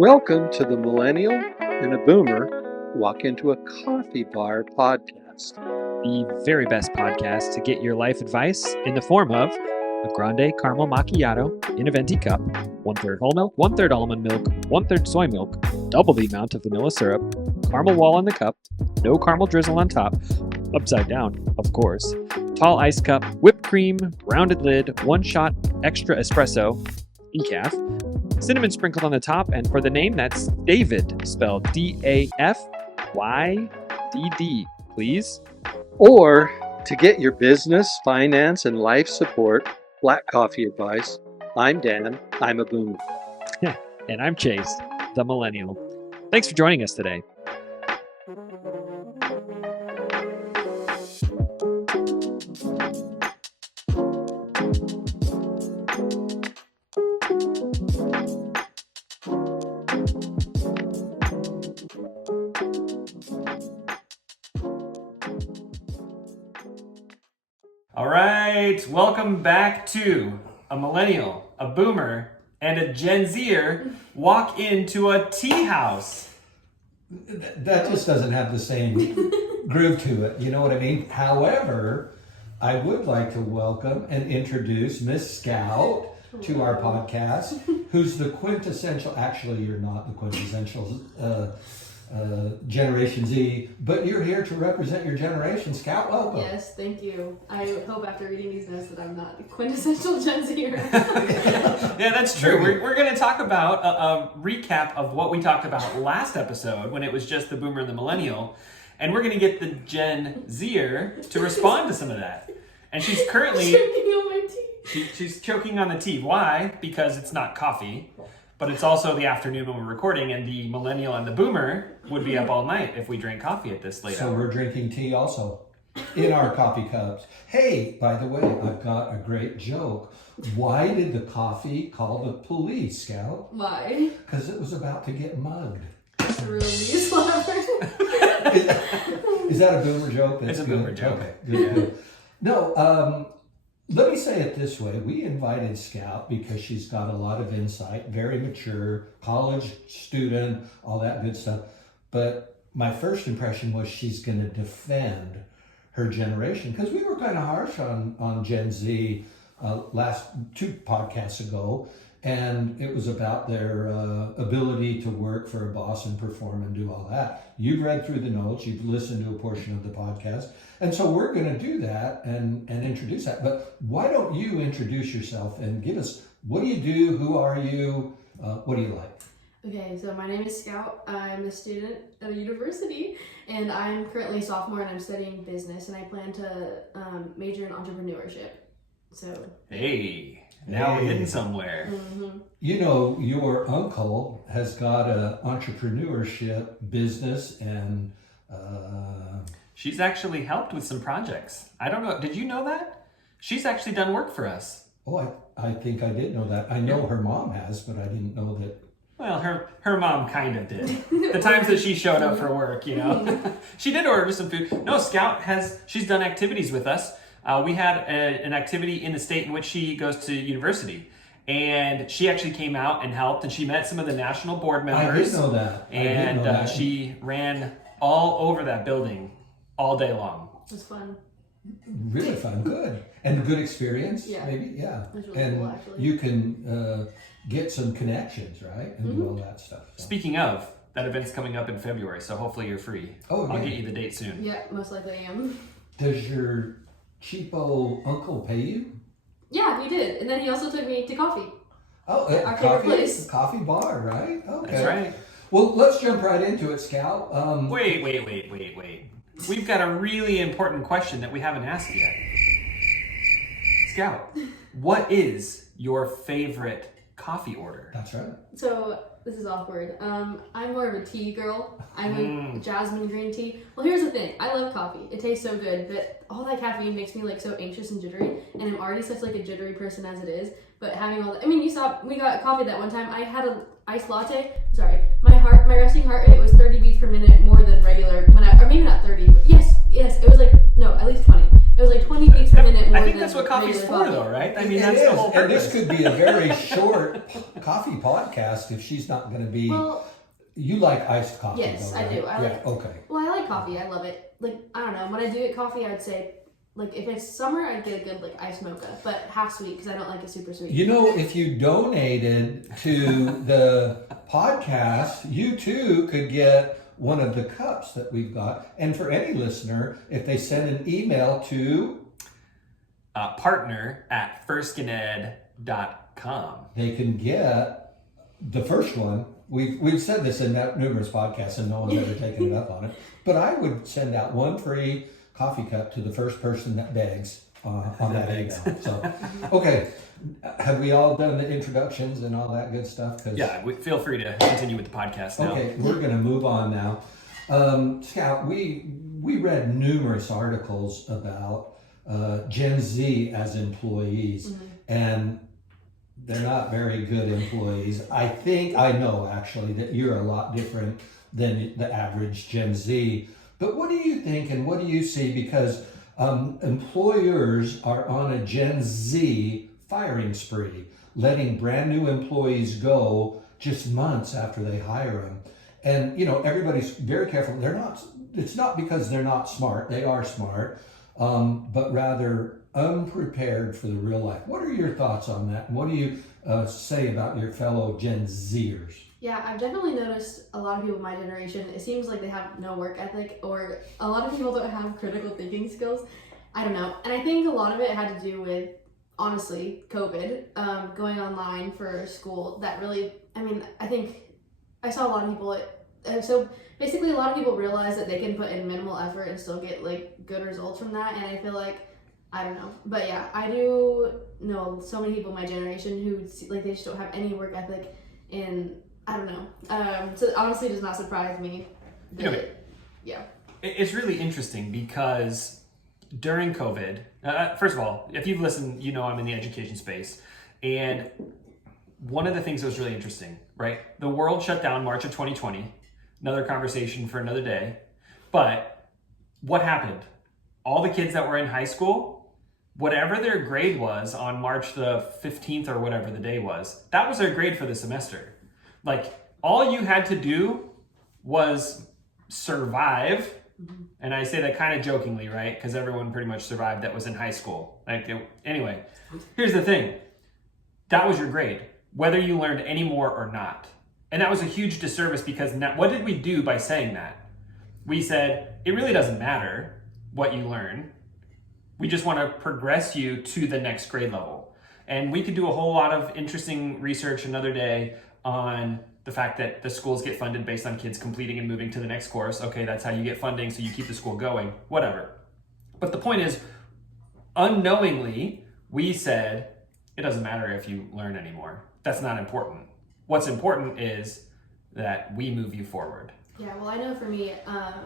Welcome to the Millennial and a Boomer Walk into a Coffee Bar podcast. The very best podcast to get your life advice in the form of a grande caramel macchiato in a venti cup, 1/3 whole milk, 1/3 almond milk, 1/3 soy milk, double the amount of vanilla syrup, caramel wall in the cup, no caramel drizzle on top, upside down, of course, tall ice cup, whipped cream, rounded lid, one shot extra espresso, decaf, cinnamon sprinkled on the top, and for the name, that's David, spelled Dafydd, please. Or to get your business, finance, and life support black coffee advice, I'm Dan, I'm a Boomer. And I'm Chase, the Millennial. Thanks for joining us today. All right, welcome back to a Millennial, a Boomer, and a Gen Zer walk into a tea house. That just doesn't have the same groove to it, you know what I mean? However, I would like to welcome and introduce Miss Scout to our podcast, who's the quintessential, actually you're not the quintessential Generation Z, but you're here to represent your generation. Scout, welcome. Yes, thank you. I hope after reading these notes that I'm not the quintessential Gen Zer. Yeah, that's true. We're going to talk about a recap of what we talked about last episode when it was just the Boomer and the Millennial, and we're going to get the Gen Zer to respond to some of that. And she's currently choking on my tea. She's choking on the tea. Why? Because it's not coffee, but it's also the afternoon when we're recording, and the Millennial and the Boomer would be up all night if we drank coffee at this late So hour. we're drinking tea also in our coffee cups. Hey, by the way, I've got a great joke. Why did the coffee call the police, Scout? Why? Because it was about to get mugged. That's really clever. Is that a Boomer joke? It's a Boomer joke. Okay, good. No, let me say it this way. We invited Scout because she's got a lot of insight, very mature, college student, all that good stuff. But my first impression was she's going to defend her generation, because we were kind of harsh on Gen Z last 2 podcasts ago, and it was about their ability to work for a boss and perform and do all that. You've read through the notes, you've listened to a portion of the podcast, and so we're going to do that and introduce that. But why don't you introduce yourself and give us, what do you do, who are you, what do you like? Okay, so my name is Scout. I'm a student at a university, and I'm currently a sophomore, and I'm studying business, and I plan to major in entrepreneurship. So. Hey, now we're getting somewhere. Mm-hmm. You know, your uncle has got a entrepreneurship business, and She's actually helped with some projects. I don't know. Did you know that? She's actually done work for us. oh, I think I did know that. I know her mom has, but I didn't know that. Well, her mom kind of did. The times that she showed up for work, you know. She did order some food. No, Scout she's done activities with us. We had an activity in the state in which she goes to university. And she actually came out and helped, and she met some of the national board members. I did know that. And she ran all over that building all day long. It was fun. Really fun, good. And a good experience, Yeah. maybe, yeah. It was really And cool, actually. you can get some connections, right? And do all that stuff. So. Speaking of, that event's coming up in February, so hopefully you're free. Oh, I'll yeah. get you the date soon. Yeah, most likely I am. Does your cheapo uncle pay you? Yeah, he did. And then he also took me to coffee. Oh, Our favorite place. coffee bar, right? Okay. That's right. Well, let's jump right into it, Scout. Wait. We've got a really important question that we haven't asked yet. Scout, what is your favorite coffee order? That's right. So, this is awkward. I'm more of a tea girl. I'm a jasmine green tea. Well, here's the thing. I love coffee. It tastes so good, but all that caffeine makes me like so anxious and jittery, and I'm already such like a jittery person as it is. But having all that, I mean, you saw, we got coffee that one time. I had an iced latte. Sorry. My resting heart rate was 30 beats per minute more than regular or maybe not 30, but yes, it was like, no, at least 20. It was like 20 beats per minute more I think than that's what coffee's regular for, coffee. though, right? I mean, It that's is, the whole and purpose. this could be a very short coffee podcast if she's not going to be. Well, You like iced coffee, yes, though, I right? do. I yeah. like. Okay. Well, I like coffee. I love it. Like, I don't know. When I do get coffee, I would say, like, if it's summer, I'd get a good, like, iced mocha, but half sweet because I don't like it super sweet. You know, if you donated to the podcast, you too could get one of the cups that we've got. And for any listener, if they send an email to partner@firstganed.com. they can get the first one. We've said this in numerous podcasts, and no one's ever taken it up on it. But I would send out one free coffee cup to the first person that begs on that email. So, okay, have we all done the introductions and all that good stuff? 'Cause, Yeah, feel free to continue with the podcast now. okay, we're going to move on now. Scout, we read numerous articles about Gen Z as employees, and they're not very good employees. I know actually that you're a lot different than the average Gen Z. But what do you think and what do you see? Because employers are on a Gen Z firing spree, letting brand new employees go just months after they hire them. And, you know, everybody's very careful. It's not because they're not smart. They are smart, but rather unprepared for the real life. What are your thoughts on that? And what do you say about your fellow Gen Zers? Yeah, I've definitely noticed a lot of people in my generation, it seems like they have no work ethic, or a lot of people don't have critical thinking skills. I don't know. And I think a lot of it had to do with, honestly, COVID, going online for school. That really, I mean, I think I saw a lot of people, so basically a lot of people realize that they can put in minimal effort and still get, like, good results from that. And I feel like, I don't know. But yeah, I do know so many people in my generation who, like, they just don't have any work ethic, and I don't know. So honestly, it does not surprise me. Yeah. It's really interesting because during COVID, first of all, if you've listened, you know I'm in the education space. And one of the things that was really interesting, right? The world shut down March of 2020. Another conversation for another day. But what happened? All the kids that were in high school, whatever their grade was on March the 15th or whatever the day was, that was their grade for the semester. Like, all you had to do was survive. And I say that kind of jokingly, right? Because everyone pretty much survived that was in high school. Anyway, here's the thing. That was your grade, whether you learned any more or not. And that was a huge disservice because what did we do by saying that? We said, it really doesn't matter what you learn. We just want to progress you to the next grade level. And we could do a whole lot of interesting research another day on the fact that the schools get funded based on kids completing and moving to the next course. Okay, that's how you get funding, so you keep the school going, whatever. But the point is, unknowingly, we said, it doesn't matter if you learn anymore. That's not important. What's important is that we move you forward. Yeah, well, I know for me,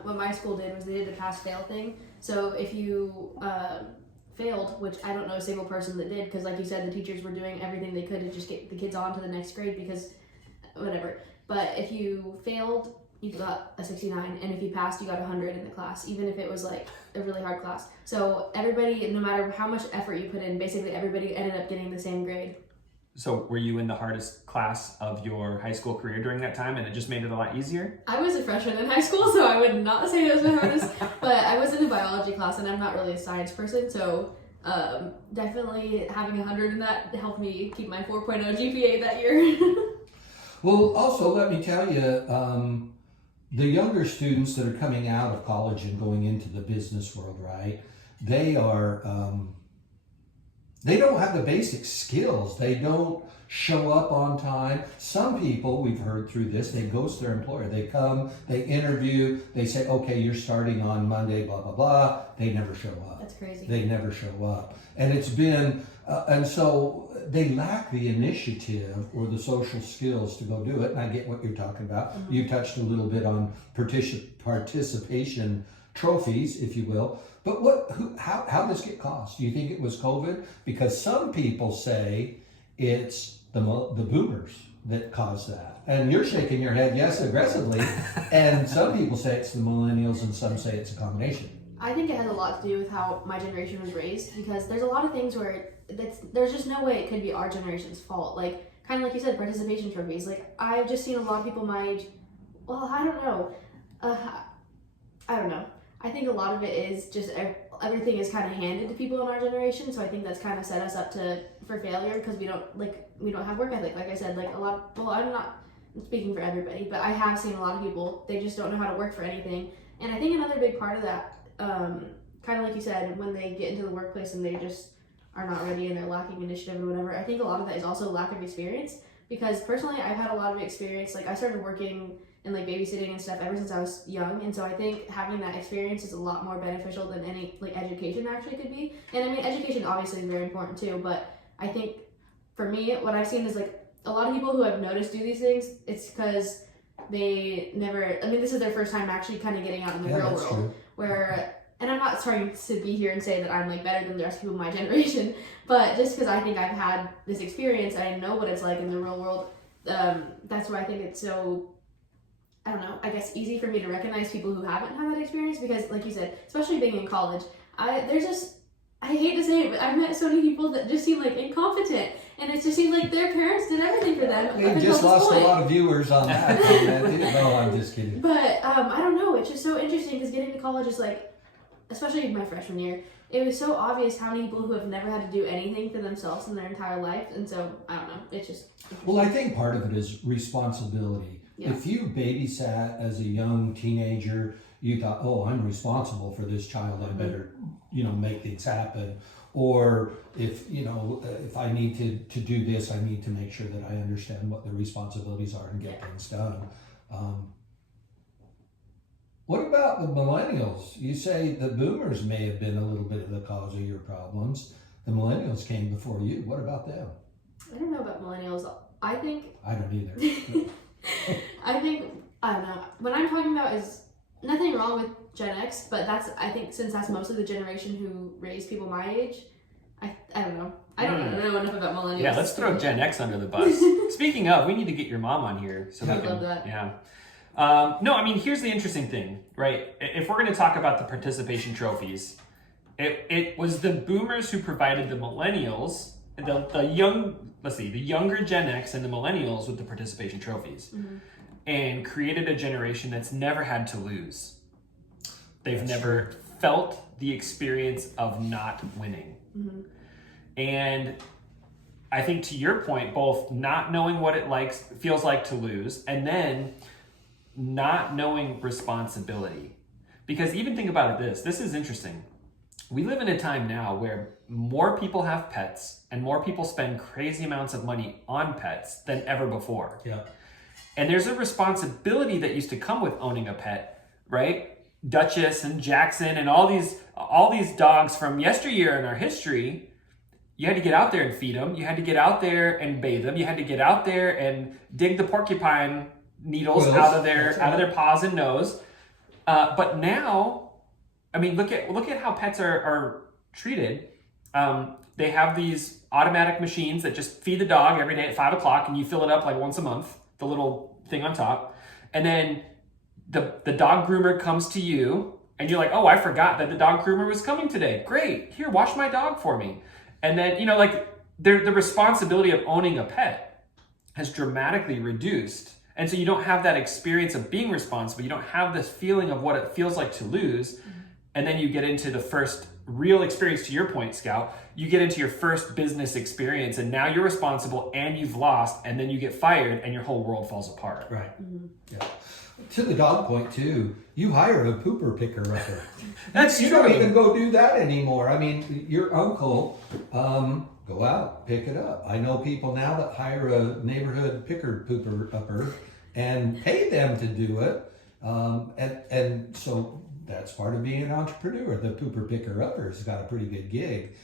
what my school did was they did the pass-fail thing. So if you failed, which I don't know a single person that did, because like you said, the teachers were doing everything they could to just get the kids on to the next grade because whatever. But if you failed, you got a 69, and if you passed, you got 100 in the class, even if it was like a really hard class. So everybody, no matter how much effort you put in, basically everybody ended up getting the same grade. So were you in the hardest class of your high school career during that time, and it just made it a lot easier? I was a freshman in high school, so I would not say it was the hardest, but I was in a biology class, and I'm not really a science person, so definitely having 100 in that helped me keep my 4.0 GPA that year. Well, also, let me tell you, the younger students that are coming out of college and going into the business world, right? They are, they don't have the basic skills. They don't show up on time. Some people, we've heard through this, they ghost their employer. They come, they interview, they say, okay, you're starting on Monday, blah, blah, blah. They never show up. That's crazy. They never show up. And it's been, and so they lack the initiative or the social skills to go do it. And I get what you're talking about. Mm-hmm. You touched a little bit on participation trophies, if you will. But how does it cost? Do you think it was COVID? Because some people say it's the boomers that caused that. And you're shaking your head yes aggressively. And some people say it's the millennials and some say it's a combination. I think it has a lot to do with how my generation was raised, because there's a lot of things where there's just no way it could be our generation's fault. Like, kind of like you said, participation trophies. Like, I've just seen a lot of people my age, well, I don't know. I don't know. I think a lot of it is just everything is kind of handed to people in our generation, so I think that's kind of set us up for failure, because we don't have work ethic. Like I said, like I'm not speaking for everybody, but I have seen a lot of people, they just don't know how to work for anything. And I think another big part of that, kind of like you said, when they get into the workplace and they just are not ready and they're lacking initiative or whatever, I think a lot of that is also lack of experience. Because personally, I've had a lot of experience. Like, I started working in like babysitting and stuff ever since I was young, and so I think having that experience is a lot more beneficial than any like education actually could be. And I mean, education obviously is very important too, but I think for me, what I've seen is like a lot of people who I've noticed do these things, it's because they never, I mean, this is their first time actually kind of getting out in the real world. True. Where, and I'm not trying to be here and say that I'm like better than the rest of people in my generation, but just because I think I've had this experience, I know what it's like in the real world. That's why I think it's so, I don't know, I guess easy for me to recognize people who haven't had that experience, because like you said, especially being in college, I hate to say it, but I've met so many people that just seem like incompetent, and it just seems like their parents did everything for them. We just lost a lot of viewers on that. No, I'm just kidding. But I don't know, it's just so interesting, because getting to college is like, especially my freshman year, it was so obvious how many people who have never had to do anything for themselves in their entire life, and so, I don't know, it's just... Well, I think part of it is responsibility. Yeah. If you babysat as a young teenager, you thought, oh, I'm responsible for this child, I better, make things happen. Or if I need to do this, I need to make sure that I understand what the responsibilities are and get things done. What about the millennials? You say the boomers may have been a little bit of the cause of your problems. The millennials came before you. What about them? I don't know about millennials. I don't either. I don't know. What I'm talking about is nothing wrong with Gen X, but I think since that's mostly the generation who raised people my age, I don't know. I don't know enough about millennials. Yeah, let's throw Gen X under the bus. Speaking of, we need to get your mom on here. So I love that. Yeah. No, I mean, here's the interesting thing, right? If we're going to talk about the participation trophies, it was the boomers who provided the millennials, the younger Gen X and the millennials with the participation trophies, and created a generation that's never had to lose. They've never felt the experience of not winning. Mm-hmm. And I think, to your point, both not knowing what it feels like to lose, and then not knowing responsibility. Because even think about it, this is interesting. We live in a time now where more people have pets and more people spend crazy amounts of money on pets than ever before. Yeah. And there's a responsibility that used to come with owning a pet, right? Duchess and Jackson and all these dogs from yesteryear in our history, you had to get out there and feed them. You had to get out there and bathe them. You had to get out there and dig the porcupine needles out of their paws and nose. But now, I mean, look at how pets are treated. They have these automatic machines that just feed the dog every day at 5:00, and you fill it up like once a month, the little thing on top. And then the dog groomer comes to you, and you're like, oh, I forgot that the dog groomer was coming today. Great, here, wash my dog for me. And then, the responsibility of owning a pet has dramatically reduced. And so you don't have that experience of being responsible. You don't have this feeling of what it feels like to lose. And then you get into the first real experience, to your point, Scout. You get into your first business experience, and now you're responsible and you've lost, and then you get fired and your whole world falls apart. Right. Mm-hmm. Yeah. To the dog point too, you hire a pooper picker upper. That's you true. Don't even go do that anymore. I mean, your uncle, go out, pick it up. I know people now that hire a neighborhood picker pooper upper and pay them to do it. And so that's part of being an entrepreneur. The pooper picker upper's got a pretty good gig.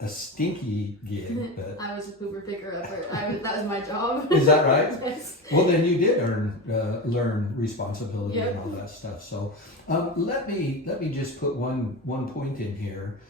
A stinky gig, but I was a pooper picker upper. That was my job. Is that right? Yes. Well, then you did learn responsibility and all that stuff. So let me just put one point in here.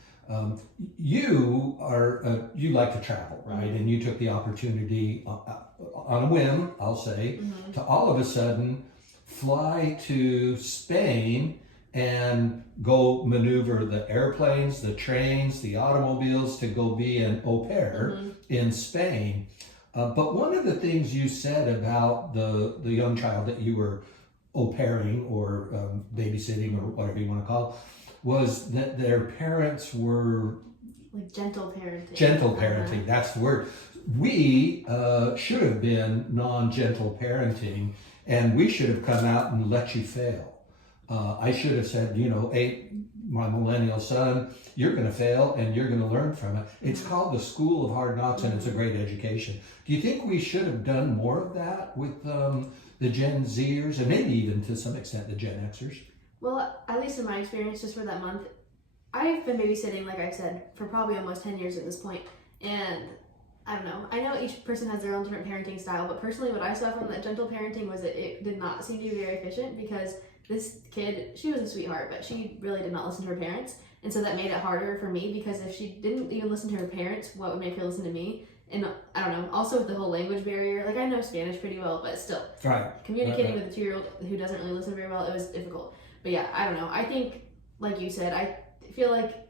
You like to travel, right? And you took the opportunity on a whim, I'll say, to all of a sudden fly to Spain and go maneuver the airplanes, the trains, the automobiles to go be an au pair in Spain. But one of the things you said about the young child that you were au pairing or babysitting or whatever you want to call it, was that their parents were like gentle parenting. Gentle parenting, that's the word. We should have been non-gentle parenting, and we should have come out and let you fail. I should have said, hey, my millennial son, you're going to fail and you're going to learn from it. It's called the School of Hard Knocks, and it's a great education. Do you think we should have done more of that with the Gen Zers, and maybe even to some extent the Gen Xers? Well, at least in my experience, just for that month, I've been babysitting, like I said, for probably almost 10 years at this point, and I don't know. I know each person has their own different parenting style, but personally what I saw from that gentle parenting was that it did not seem to be very efficient, because this kid, she was a sweetheart, but she really did not listen to her parents, and so that made it harder for me, because if she didn't even listen to her parents, what would make her listen to me? And I don't know, also with the whole language barrier, like I know Spanish pretty well, but still, communicating with a 2-year-old who doesn't really listen very well, it was difficult. But yeah, I don't know. I think, like you said, I feel like,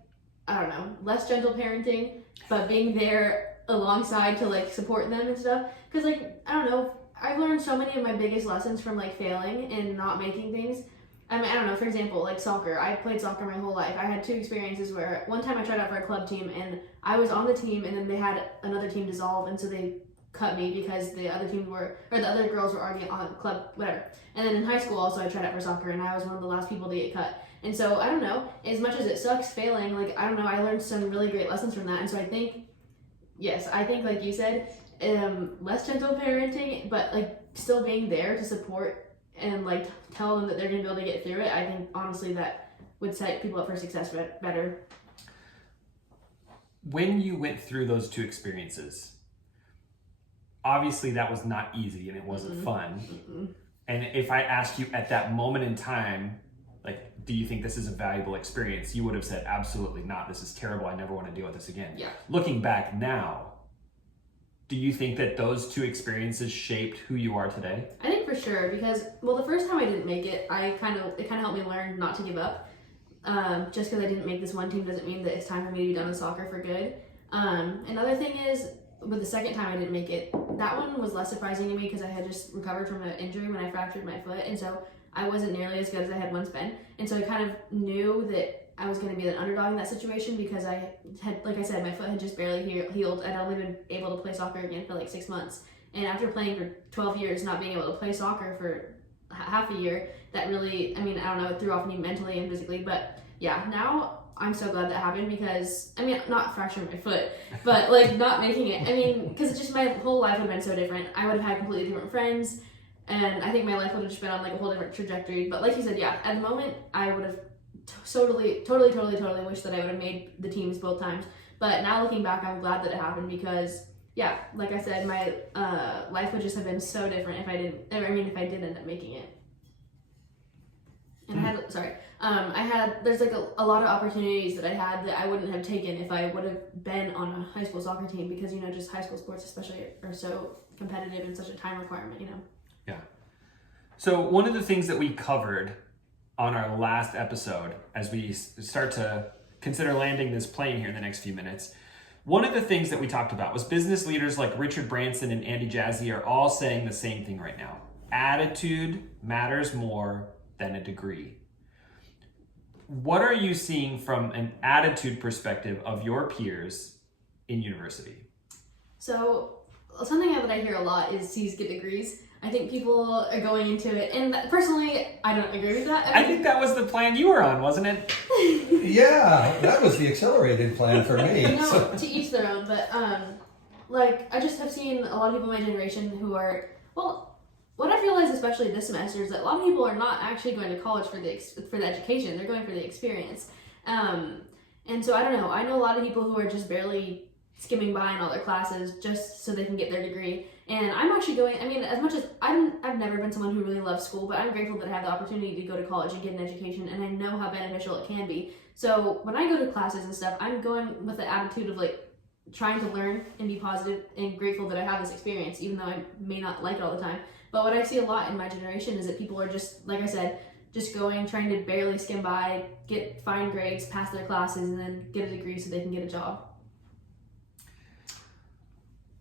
I don't know, less gentle parenting, but being there alongside to like support them and stuff. Because like, I don't know, I've learned so many of my biggest lessons from like failing and not making things. I mean, I don't know, for example, like soccer. I played soccer my whole life. I had 2 experiences where one time I tried out for a club team and I was on the team, and then they had another team dissolve, and so they cut me because the other girls were already on the club, whatever. And then in high school also I tried out for soccer, and I was one of the last people to get cut. And so I don't know, as much as it sucks failing, like I don't know, I learned some really great lessons from that. And so I think like you said, less gentle parenting, but like still being there to support and like tell them that they're gonna be able to get through it. I think honestly that would set people up for success better. When you went through those 2 experiences, obviously that was not easy and it wasn't fun. And if I asked you at that moment in time, like, do you think this is a valuable experience? You would have said, absolutely not. This is terrible. I never want to deal with this again. Yeah. Looking back now, do you think that those 2 experiences shaped who you are today? I think for sure, because, well, the first time I didn't make it, it kind of helped me learn not to give up. Just because I didn't make this one team doesn't mean that it's time for me to be done with soccer for good. Another thing is, with the second time I didn't make it, that one was less surprising to me because I had just recovered from an injury when I fractured my foot, and so I wasn't nearly as good as I had once been. And so I kind of knew that I was going to be an underdog in that situation, because I had, like I said, my foot had just barely healed. I'd only been able to play soccer again for like 6 months. And after playing for 12 years, not being able to play soccer for half a year, that really, I mean, I don't know, it threw off me mentally and physically. But yeah, now I'm so glad that happened, because, I mean, not fracturing my foot, but like not making it. I mean, because it's just my whole life would have been so different. I would have had completely different friends, and I think my life would have just been on like a whole different trajectory. But like you said, yeah, at the moment, I would have totally wish that I would have made the teams both times. But now looking back, I'm glad that it happened, because yeah, like I said, my life would just have been so different if I did end up making it. And there's like a lot of opportunities that I had that I wouldn't have taken if I would have been on a high school soccer team, because just high school sports especially are so competitive and such a time requirement. Yeah. So one of the things that we covered on our last episode, as we start to consider landing this plane here in the next few minutes, one of the things that we talked about was business leaders like Richard Branson and Andy Jassy are all saying the same thing right now. Attitude matters more than a degree. What are you seeing from an attitude perspective of your peers in university? So something that I hear a lot is C's get degrees. I think people are going into it, and personally, I don't agree with that. I think that was the plan you were on, wasn't it? Yeah, that was the accelerated plan for me. To each their own, but like I just have seen a lot of people in my generation who are, well, what I've realized, especially this semester, is that a lot of people are not actually going to college for the education. They're going for the experience. And so I don't know. I know a lot of people who are just barely skimming by in all their classes just so they can get their degree. And I'm actually going, I mean, as much as I've never been someone who really loves school, but I'm grateful that I have the opportunity to go to college and get an education, and I know how beneficial it can be. So when I go to classes and stuff, I'm going with the attitude of like trying to learn and be positive and grateful that I have this experience, even though I may not like it all the time. But what I see a lot in my generation is that people are just, like I said, just going, trying to barely skim by, get fine grades, pass their classes, and then get a degree so they can get a job?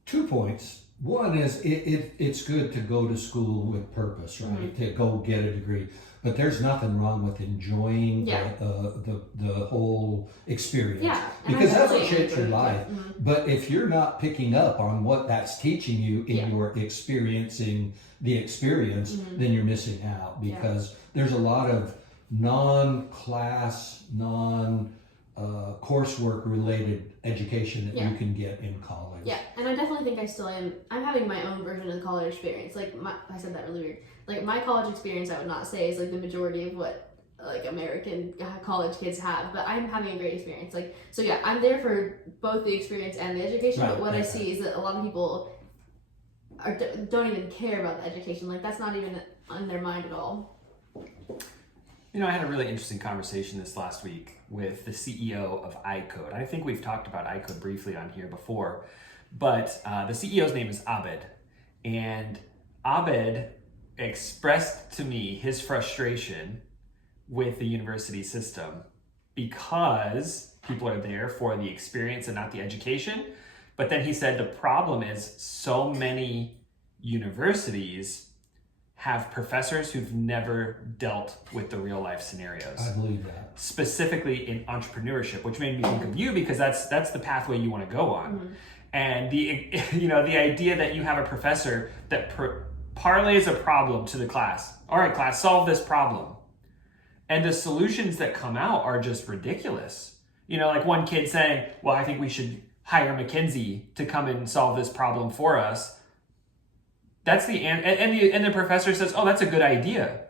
2 points. One is it's good to go to school with purpose, right? To go get a degree. But there's nothing wrong with enjoying the whole experience. Yeah, because that's what shapes your life. But if you're not picking up on what that's teaching you in your experiencing the experience, then you're missing out, because there's a lot of non-class, coursework related education that you can get in college. Yeah, and I definitely think I still am. I'm having my own version of the college experience. Like, I said that really weird. Like, my college experience, I would not say is like the majority of what like American college kids have, but I'm having a great experience. Like, so yeah, I'm there for both the experience and the education. But what I see is that a lot of people don't even care about the education. Like, that's not even on their mind at all. You know, I had a really interesting conversation this last week with the CEO of iCode. I think we've talked about iCode briefly on here before, but the CEO's name is Abed. And Abed expressed to me his frustration with the university system because people are there for the experience and not the education. But then he said the problem is so many universities have professors who've never dealt with the real life scenarios. I believe that. Specifically in entrepreneurship, which made me think of you, because that's the pathway you want to go on. And the idea that you have a professor that parlays a problem to the class. All right, class, solve this problem. And the solutions that come out are just ridiculous. You know, like one kid saying, well, I think we should hire McKinsey to come and solve this problem for us. That's and the professor says, oh, that's a good idea.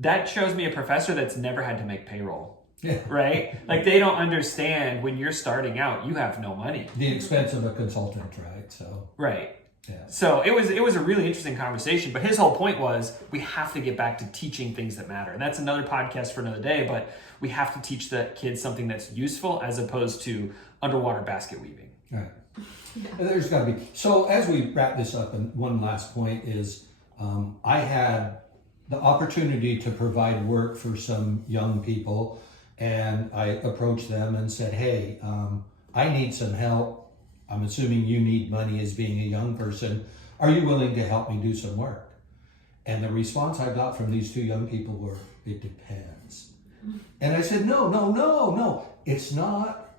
That shows me a professor that's never had to make payroll. Yeah. Right? Like, they don't understand when you're starting out, you have no money. The expense of a consultant, right? So. Right. Yeah. So it was a really interesting conversation, but his whole point was we have to get back to teaching things that matter. And that's another podcast for another day, but we have to teach the kids something that's useful as opposed to underwater basket weaving. Right. There's got to be. So as we wrap this up, and one last point is, I had the opportunity to provide work for some young people, and I approached them and said, hey, I need some help. I'm assuming you need money as being a young person. Are you willing to help me do some work? And the response I got from these two young people were, it depends. And I said, no. It's not.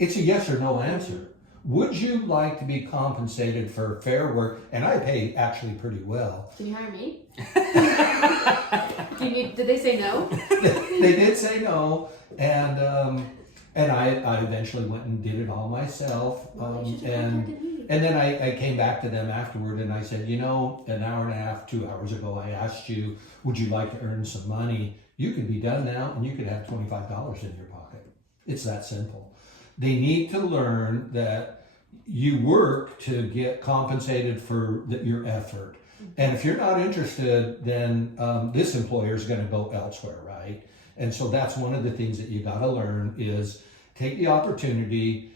It's a yes or no answer. Would you like to be compensated for fair work? And I pay actually pretty well. Can you hire me? Did they say no? They did say no, and I eventually went and did it all myself. And then I came back to them afterward and I said, an hour and a half, 2 hours ago, I asked you, would you like to earn some money? You could be done now, and you could have $25 in your pocket. It's that simple. They need to learn that you work to get compensated for your effort. And if you're not interested, then this employer is going to go elsewhere, right? And so that's one of the things that you got to learn is take the opportunity.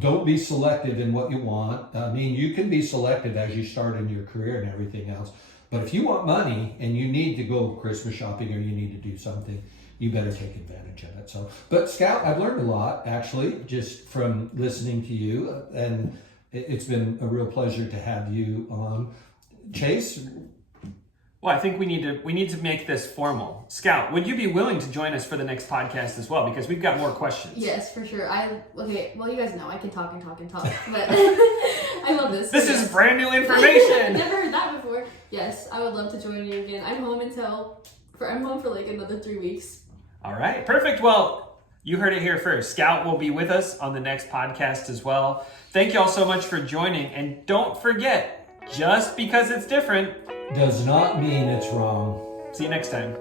Don't be selective in what you want. I mean, you can be selective as you start in your career and everything else. But if you want money and you need to go Christmas shopping or you need to do something, you better take advantage of it. So, but Scout, I've learned a lot actually just from listening to you, and it's been a real pleasure to have you on. Chase? Well, I think we need to make this formal. Scout, would you be willing to join us for the next podcast as well? Because we've got more questions. Yes, for sure. Well, you guys know I can talk and talk and talk, but I love this. This is brand new information. Never heard that before. Yes, I would love to join you again. I'm home for like another 3 weeks. All right, perfect. Well, you heard it here first. Scout will be with us on the next podcast as well. Thank you all so much for joining. And don't forget, just because it's different does not mean it's wrong. See you next time.